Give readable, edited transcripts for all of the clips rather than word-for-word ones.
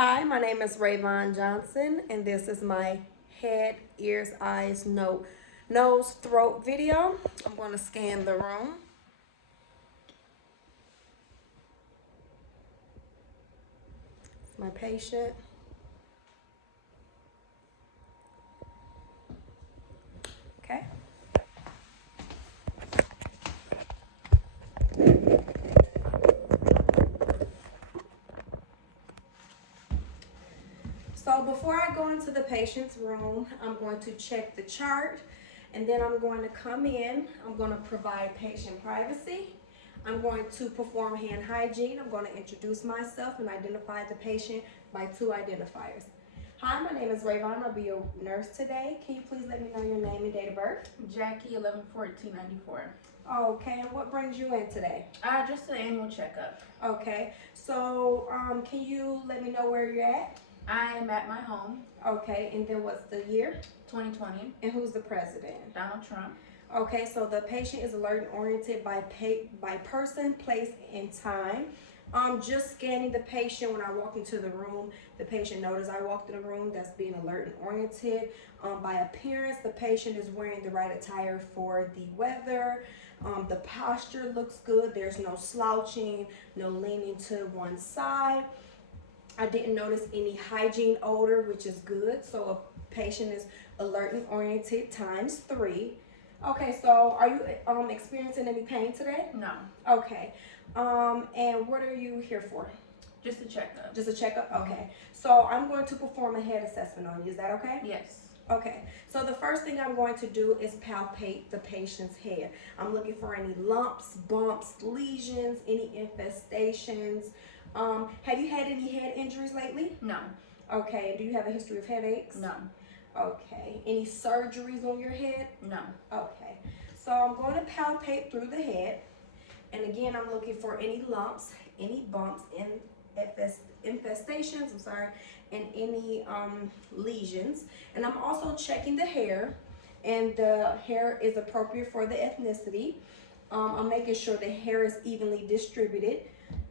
Hi, my name is Rayvon Johnson, and this is my head, ears, eyes, nose, throat video. I'm going to scan the room. It's my patient. Okay. So before I go into the patient's room, I'm going to check the chart, and then I'm going to come in. I'm going to provide patient privacy. I'm going to perform hand hygiene. I'm going to introduce myself and identify the patient by two identifiers. Hi, my name is Rayvon. I'll be your nurse today. Can you please let me know your name and date of birth? Jackie, 11/14/94. Okay, and what brings you in today? Just an annual checkup. Okay, so can you let me know where you're at? I am at my home. Okay, and then what's the year? 2020. And who's the president? Donald Trump. Okay, so the patient is alert and oriented by person, place, and time. Just scanning the patient when I walk into the room. The patient noticed I walked in the room. That's being alert and oriented. By appearance, the patient is wearing the right attire for the weather. The posture looks good. There's no slouching, no leaning to one side. I didn't notice any hygiene odor, which is good. So a patient is alert and oriented ×3. Okay, so are you experiencing any pain today? No. Okay. And what are you here for? Just a checkup. Just a checkup? Okay. So I'm going to perform a head assessment on you. Is that okay? Yes. Okay. So the first thing I'm going to do is palpate the patient's head. I'm looking for any lumps, bumps, lesions, any infestations. Have you had any head injuries lately? No. Okay. Do you have a history of headaches? No. Okay. Any surgeries on your head? No. Okay. So I'm going to palpate through the head. And again, I'm looking for any lumps, any bumps, infestations, and any lesions. And I'm also checking the hair. And the hair is appropriate for the ethnicity. I'm making sure the hair is evenly distributed.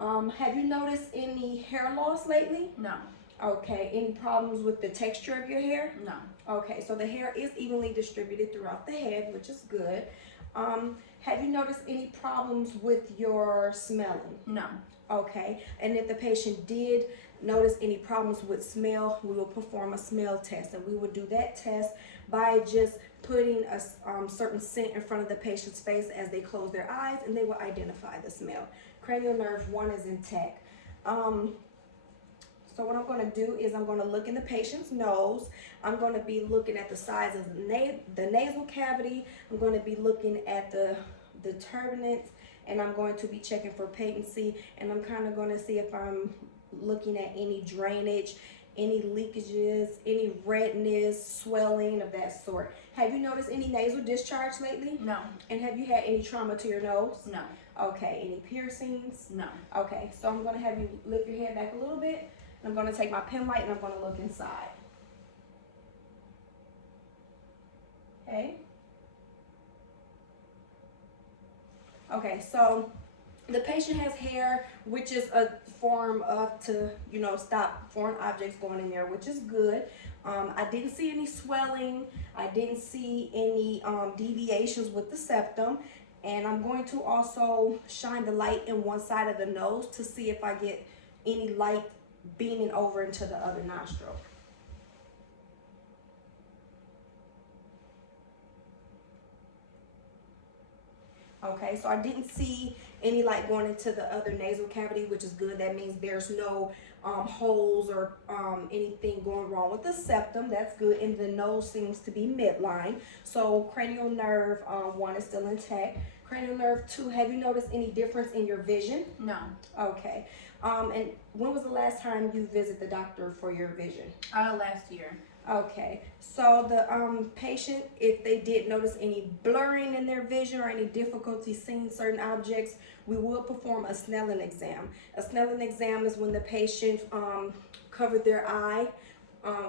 Have you noticed any hair loss lately? No. Okay, any problems with the texture of your hair? No. Okay, so the hair is evenly distributed throughout the head, which is good. Have you noticed any problems with your smelling? No. Okay, and if the patient did notice any problems with smell, we will perform a smell test, and we will do that test by just putting a certain scent in front of the patient's face as they close their eyes, and they will identify the smell. Cranial nerve 1 is intact. So what I'm going to do is I'm going to look in the patient's nose. I'm going to be looking at the size of the nasal cavity. I'm going to be looking at the turbinates, and I'm going to be checking for patency, and I'm kind of going to see if I'm looking at any drainage, any leakages, any redness, swelling of that sort. Have you noticed any nasal discharge lately? No. And have you had any trauma to your nose? No. Okay. Any piercings? No. Okay. So I'm going to have you lift your head back a little bit. I'm going to take my pen light and I'm going to look inside. Okay. Okay, so the patient has hair, which is a form of to stop foreign objects going in there, which is good. I didn't see any swelling. I didn't see any deviations with the septum. And I'm going to also shine the light in one side of the nose to see if I get any light beaming over into the other nostril. Okay, so I didn't see any light going into the other nasal cavity, which is good. That means there's no holes or anything going wrong with the septum. That's good. And the nose seems to be midline. So cranial nerve 1 is still intact. Cranial nerve 2, have you noticed any difference in your vision? No. Okay. And when was the last time you visited the doctor for your vision? Last year. Okay, so the patient, if they did notice any blurring in their vision or any difficulty seeing certain objects, we will perform a Snellen exam. A Snellen exam is when the patient covered their eye,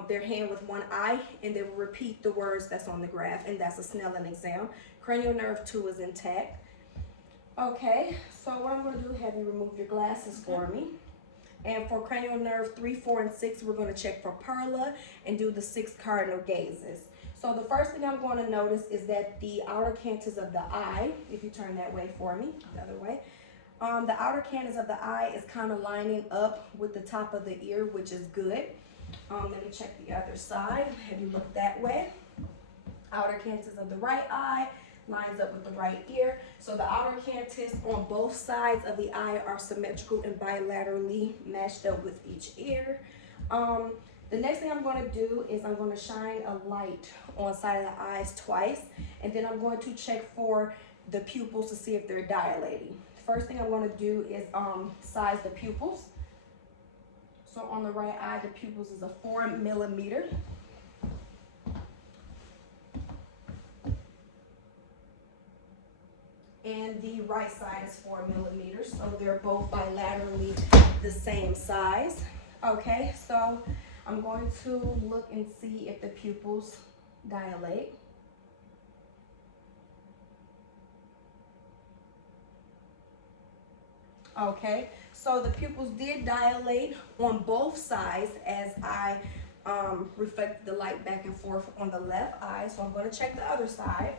their hand with one eye, and they will repeat the words that's on the graph, and that's a Snellen exam. Cranial nerve 2 is intact. Okay, so what I'm going to do, have you remove your glasses for me. And for cranial nerve 3, 4, and 6, we're going to check for perla and do the 6 cardinal gazes. So the first thing I'm going to notice is that the outer canthus of the eye, if you turn that way for me, the other way, the outer canthus of the eye is kind of lining up with the top of the ear, which is good. Let me check the other side. Have you looked that way? Outer canthus of the right eye lines up with the right ear. So the outer canthus on both sides of the eye are symmetrical and bilaterally matched up with each ear. The next thing I'm going to do is I'm going to shine a light on the side of the eyes twice, and then I'm going to check for the pupils to see if they're dilating. First thing I'm going to do is size the pupils. So on the right eye, the pupils is a 4 millimeter. And the right side is 4 millimeters, so they're both bilaterally the same size. Okay, so I'm going to look and see if the pupils dilate. Okay, so the pupils did dilate on both sides as I reflect the light back and forth on the left eye. So I'm going to check the other side.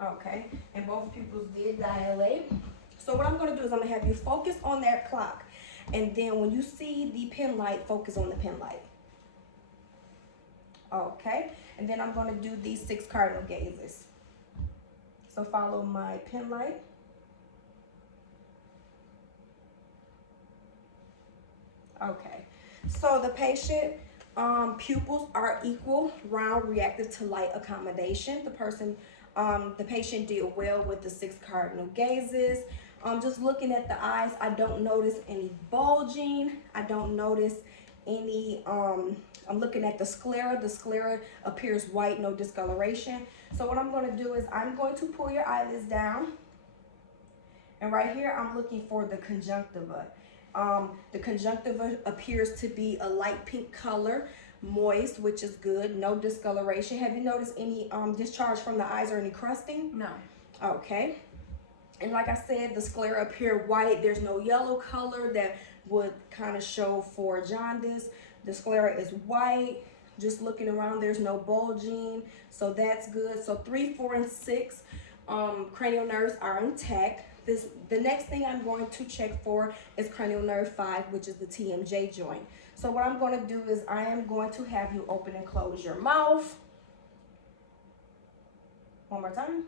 Okay, and both pupils did dilate. So what I'm going to do is I'm going to have you focus on that clock. And then when you see the pen light, focus on the pen light. Okay, and then I'm going to do these 6 cardinal gazes. So follow my pen light. Okay, so the patient pupils are equal, round, reactive to light accommodation. The patient did well with the 6 cardinal gazes. Just looking at the eyes, I don't notice any bulging. I don't notice any, I'm looking at the sclera. The sclera appears white, no discoloration. So what I'm going to do is I'm going to pull your eyelids down. And right here, I'm looking for the conjunctiva. The conjunctiva appears to be a light pink color, moist, which is good, no discoloration. Have you noticed any discharge from the eyes or any crusting? No. Okay. And like I said, the sclera appear white. There's no yellow color that would kind of show for jaundice. The sclera is white. Just looking around, there's no bulging, so that's good. So 3, 4, and 6 cranial nerves are intact. The next thing I'm going to check for is cranial nerve 5, which is the TMJ joint. So what I'm going to do is I am going to have you open and close your mouth. One more time.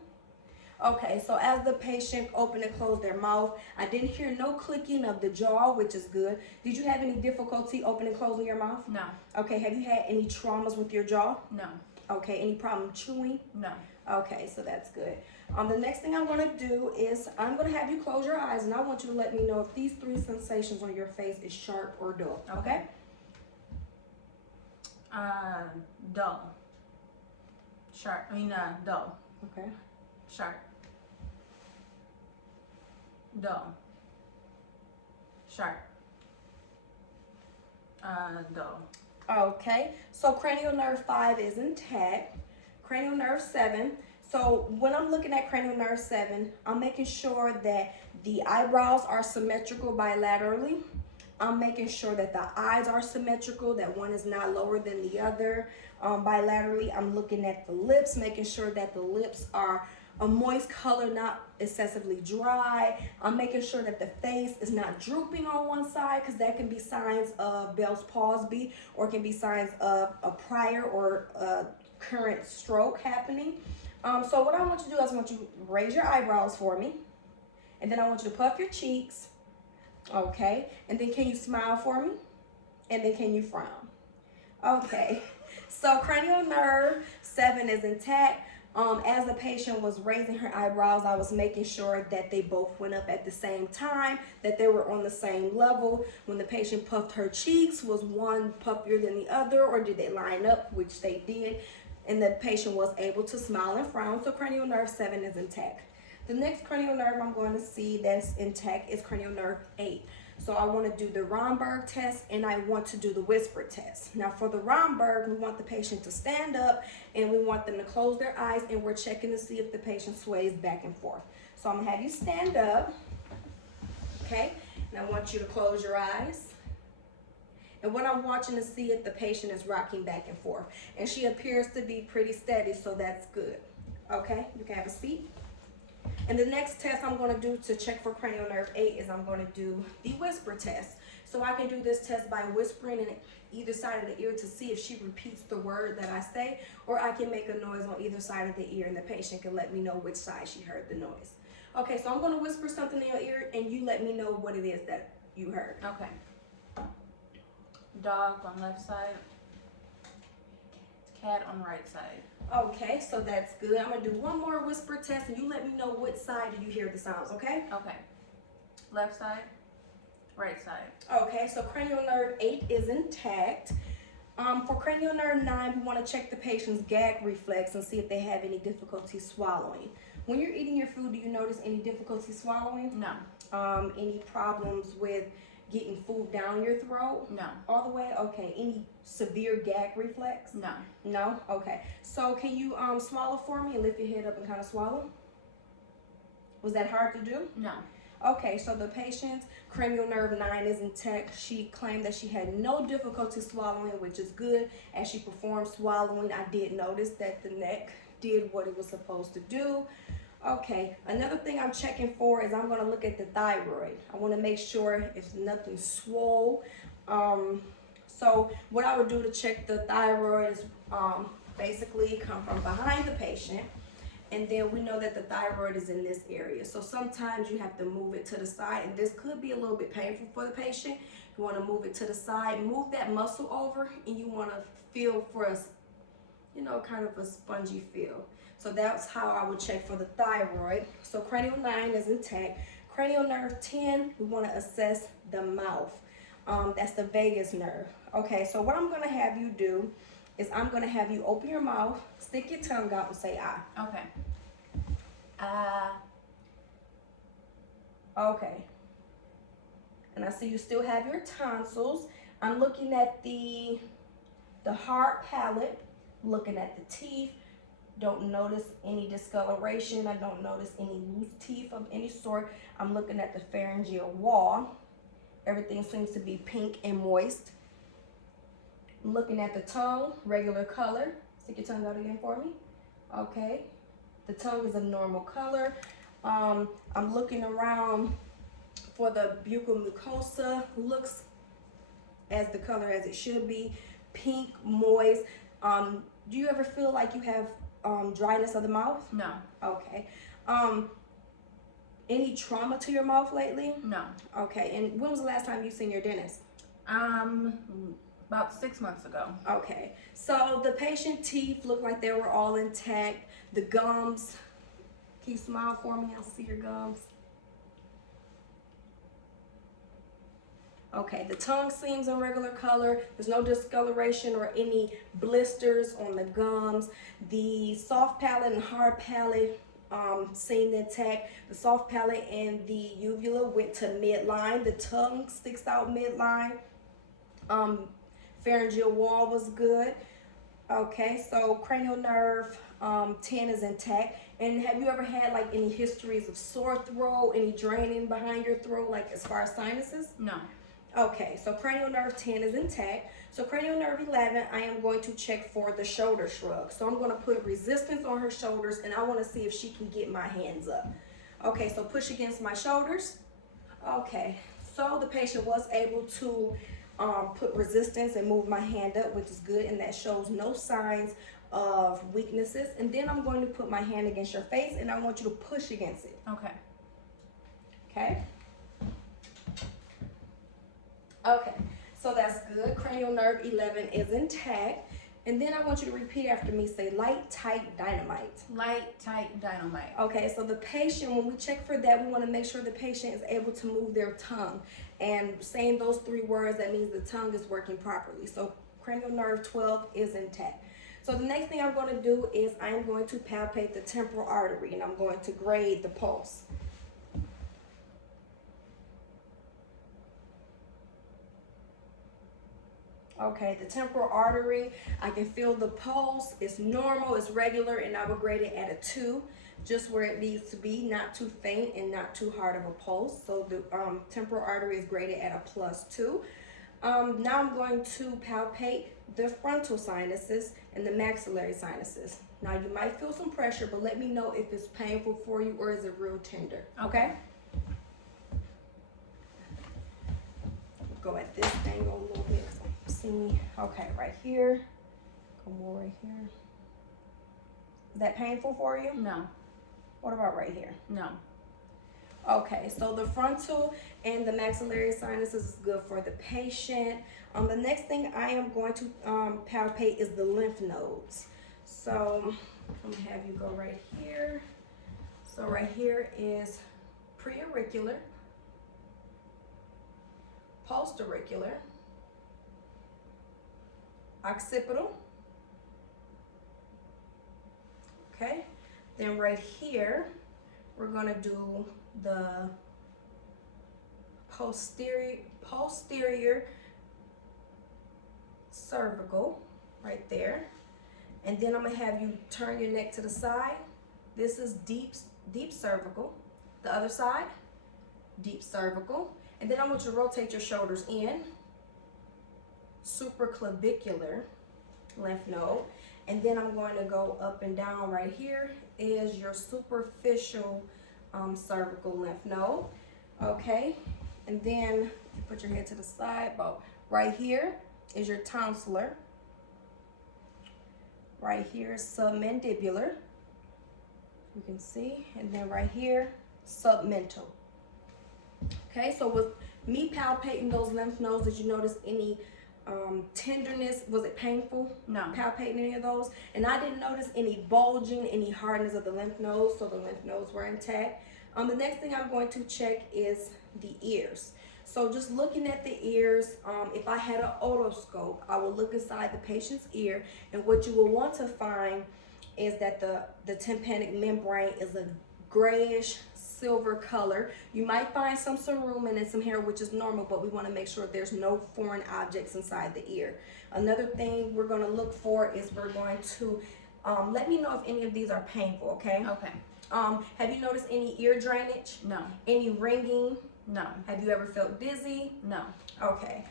Okay, so as the patient opened and closed their mouth, I didn't hear no clicking of the jaw, which is good. Did you have any difficulty opening and closing your mouth? No. Okay, have you had any traumas with your jaw? No. Okay, any problem chewing? No. Okay, so that's good. The next thing I'm going to do is I'm going to have you close your eyes, and I want you to let me know if these 3 sensations on your face is sharp or dull. Okay? Dull. Sharp. Dull. Okay. Sharp. Dull. Sharp. Dull. Okay, so cranial nerve 5 is intact. Cranial nerve 7. So when I'm looking at cranial nerve 7, I'm making sure that the eyebrows are symmetrical bilaterally. I'm making sure that the eyes are symmetrical, that one is not lower than the other bilaterally. I'm looking at the lips, making sure that the lips are a moist color, not excessively dry. I'm making sure that the face is not drooping on one side, because that can be signs of Bell's palsy, or can be signs of a prior or a current stroke happening. So what I want you to do is I want you to raise your eyebrows for me, and then I want you to puff your cheeks. Okay, and then can you smile for me? And then can you frown? Okay, so cranial nerve 7 is intact. As the patient was raising her eyebrows, I was making sure that they both went up at the same time, that they were on the same level. When the patient puffed her cheeks, was one puffier than the other, or did they line up, which they did, and the patient was able to smile and frown. So cranial nerve 7 is intact. The next cranial nerve I'm going to see that's intact is cranial nerve 8. So I want to do the Romberg test, and I want to do the whisper test. Now for the Romberg, we want the patient to stand up, and we want them to close their eyes, and we're checking to see if the patient sways back and forth. So I'm gonna have you stand up, okay? And I want you to close your eyes. And what I'm watching to see if the patient is rocking back and forth. And she appears to be pretty steady, so that's good. Okay, you can have a seat. And the next test I'm gonna do to check for cranial nerve 8 is I'm gonna do the whisper test. So I can do this test by whispering in either side of the ear to see if she repeats the word that I say, or I can make a noise on either side of the ear and the patient can let me know which side she heard the noise. Okay, so I'm gonna whisper something in your ear and you let me know what it is that you heard. Okay. Dog on left side. Cat on right side. Okay, so that's good. I'm gonna do one more whisper test and you let me know which side do you hear the sounds, okay? Okay. Left side. Right side. Okay, so cranial nerve 8 is intact. For cranial nerve 9, we want to check the patient's gag reflex and see if they have any difficulty swallowing. When you're eating your food, do you notice any difficulty swallowing? No. Any problems with getting food down your throat? No. All the way? Okay. Any severe gag reflex? No. No? Okay. So can you swallow for me and lift your head up and kind of swallow? Was that hard to do? No. Okay, so the patient's cranial nerve 9 is intact. She claimed that she had no difficulty swallowing, which is good. As she performed swallowing, I did notice that the neck did what it was supposed to do. Okay, another thing I'm checking for is I'm going to look at the thyroid. I want to make sure if nothing swole. So what I would do to check the thyroid is basically come from behind the patient. And then we know that the thyroid is in this area. So sometimes you have to move it to the side, and this could be a little bit painful for the patient. You want to move it to the side, move that muscle over, and you want to feel for a, kind of a spongy feel. So that's how I would check for the thyroid. So cranial 9 is intact. Cranial nerve 10, we want to assess the mouth. That's the vagus nerve. Okay, so what I'm going to have you do is I'm going to have you open your mouth, stick your tongue out, and say ah. Okay. Okay. And I see you still have your tonsils. I'm looking at the hard palate, looking at the teeth. Don't notice any discoloration. I don't notice any loose teeth of any sort. I'm looking at the pharyngeal wall. Everything seems to be pink and moist. I'm looking at the tongue, regular color. Stick your tongue out again for me. Okay. The tongue is a normal color. I'm looking around for the buccal mucosa. Looks as the color as it should be. Pink, moist. Do you ever feel like you have dryness of the mouth? No. Okay. Any trauma to your mouth lately? No. Okay. And when was the last time you seen your dentist? About 6 months ago. Okay. So the patient teeth look like they were all intact. The gums. Can you smile for me? I'll see your gums. Okay, the tongue seems in regular color. There's no discoloration or any blisters on the gums. The soft palate and hard palate seem intact. The soft palate and the uvula went to midline. The tongue sticks out midline. Pharyngeal wall was good. Okay, so cranial nerve 10 is intact. And have you ever had like any histories of sore throat, any draining behind your throat, like as far as sinuses? No. Okay, so cranial nerve 10 is intact. So cranial nerve 11, I am going to check for the shoulder shrug. So I'm going to put resistance on her shoulders, and I want to see if she can get my hands up. Okay, so push against my shoulders. Okay, so the patient was able to put resistance and move my hand up, which is good, and that shows no signs of weaknesses. And then I'm going to put my hand against your face, and I want you to push against it. Okay. Okay. Okay, so that's good. Cranial nerve 11 is intact. And then I want you to repeat after me. Say light, tight, dynamite. Light, tight, dynamite. Okay, so the patient, when we check for that, we want to make sure the patient is able to move their tongue. And saying those 3 words, that means the tongue is working properly. So cranial nerve 12 is intact. So the next thing I'm going to do is I'm going to palpate the temporal artery, and I'm going to grade the pulse. Okay, the temporal artery, I can feel the pulse. It's normal, it's regular, and I will grade it at a 2. just where it needs to be, not too faint and not too hard of a pulse. So the temporal artery is graded at a +2. Now I'm going to palpate the frontal sinuses and the maxillary sinuses. Now you might feel some pressure, but let me know if it's painful for you or is it real tender, okay? Go at this angle a little bit, see, okay, right here, go more right here. Is that painful for you? No. What about right here? No. Okay, so the frontal and the maxillary sinuses is good for the patient. The next thing I am going to palpate is the lymph nodes. So I'm gonna have you go right here. So right here is preauricular, postauricular, occipital. Okay, then right here we're gonna do the posterior cervical right there, and then I'm gonna have you turn your neck to the side. This is deep cervical. The other side, deep cervical, and then I want you to rotate your shoulders in. Supraclavicular lymph node, and then I'm going to go up and down. Right here is your superficial cervical lymph node. Okay, and then you put your head to the side. About right here is your tonsillar. Right here is submandibular. You can see, and then right here, submental. Okay, so with me palpating those lymph nodes, did you notice any tenderness? Was it painful? No. Palpating any of those? And I didn't notice any bulging, any hardness of the lymph nodes, so the lymph nodes were intact. The next thing I'm going to check is the ears. So just looking at the ears, if I had an otoscope, I will look inside the patient's ear, and what you will want to find is that the tympanic membrane is a grayish silver color. You might find some cerumen and some hair, which is normal, but we want to make sure there's no foreign objects inside the ear. Another thing we're going to look for is we're going to let me know if any of these are painful, okay? Okay. Have you noticed any ear drainage? No. Any ringing? No. Have you ever felt dizzy? No. Okay.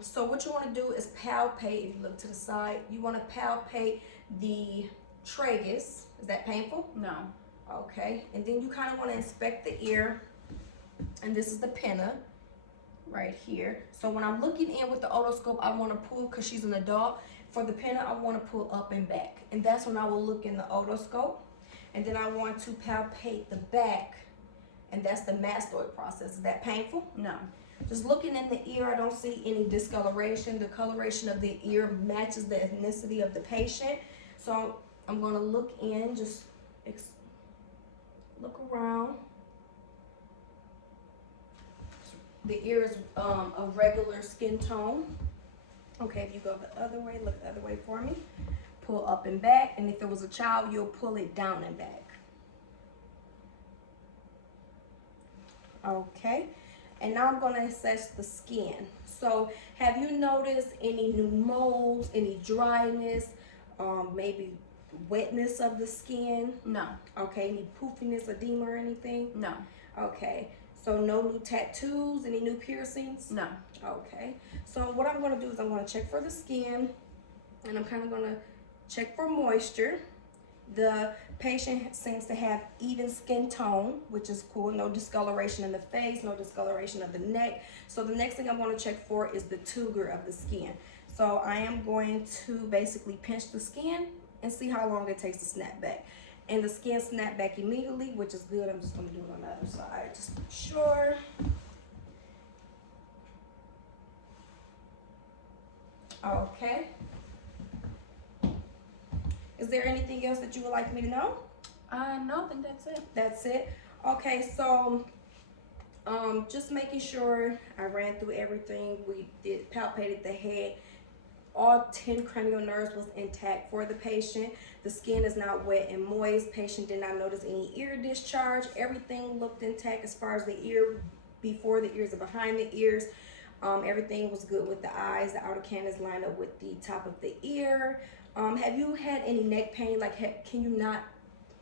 So what you want to do is palpate. If you look to the side, you want to palpate the tragus. Is that painful? No. Okay, and then you kind of want to inspect the ear, and this is the pinna right here. So when I'm looking in with the otoscope, I want to pull, because she's an adult, for the pinna I want to pull up and back, and that's when I will look in the otoscope. And then I want to palpate the back, and that's the mastoid process. Is that painful? No. Just looking in the ear, I don't see any discoloration. The coloration of the ear matches the ethnicity of the patient. So I'm going to look in, just look around. The ear is a regular skin tone. Okay, if you go the other way, look the other way for me. Pull up and back, and if it was a child, you'll pull it down and back. Okay, and now I'm going to assess the skin. So have you noticed any new moles, any dryness, maybe wetness of the skin? No. Okay, any poofiness, edema, or anything? No. Okay, so no new tattoos, any new piercings? No. Okay, so what I'm going to do is I'm going to check for the skin, and I'm kind of going to check for moisture. The patient seems to have even skin tone, which is cool. No discoloration in the face, no discoloration of the neck. So the next thing I'm going to check for is the tuger of the skin. So I am going to basically pinch the skin and see how long it takes to snap back. And the skin snapped back immediately, which is good. I'm just going to do it on the other side, just to be sure. Okay. Is there anything else that you would like me to know? No, I think that's it. That's it. Okay, so just making sure I ran through everything. We did palpated the head. All 10 cranial nerves was intact for the patient. The skin is not wet and moist. Patient did not notice any ear discharge. Everything looked intact as far as the ear, before the ears and behind the ears. Everything was good with the eyes. The outer canthus lined up with the top of the ear. Have you had any neck pain? Like, can you not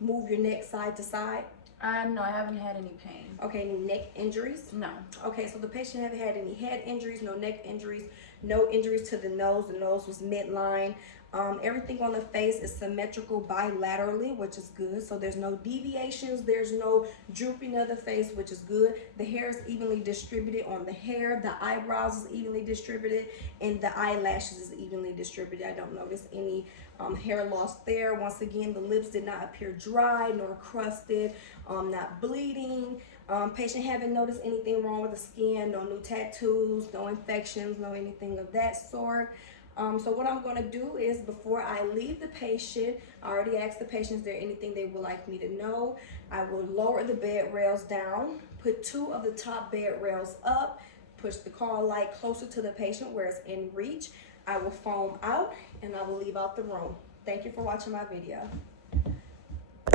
move your neck side to side? No, I haven't had any pain. Okay, any neck injuries? No. Okay, so the patient haven't had any head injuries, no neck injuries, no injuries to the nose. The nose was midline. Everything on the face is symmetrical bilaterally, which is good. So there's no deviations, there's no drooping of the face, which is good. The hair is evenly distributed on the hair, the eyebrows is evenly distributed, and the eyelashes is evenly distributed. I don't notice any hair loss there. Once again, the lips did not appear dry nor crusted, not bleeding. Patient haven't noticed anything wrong with the skin, no new tattoos, no infections, no anything of that sort. So what I'm going to do is, before I leave the patient, I already asked the patient, is there anything they would like me to know? I will lower the bed rails down, put 2 of the top bed rails up, push the call light closer to the patient where it's in reach. I will foam out and I will leave out the room. Thank you for watching my video.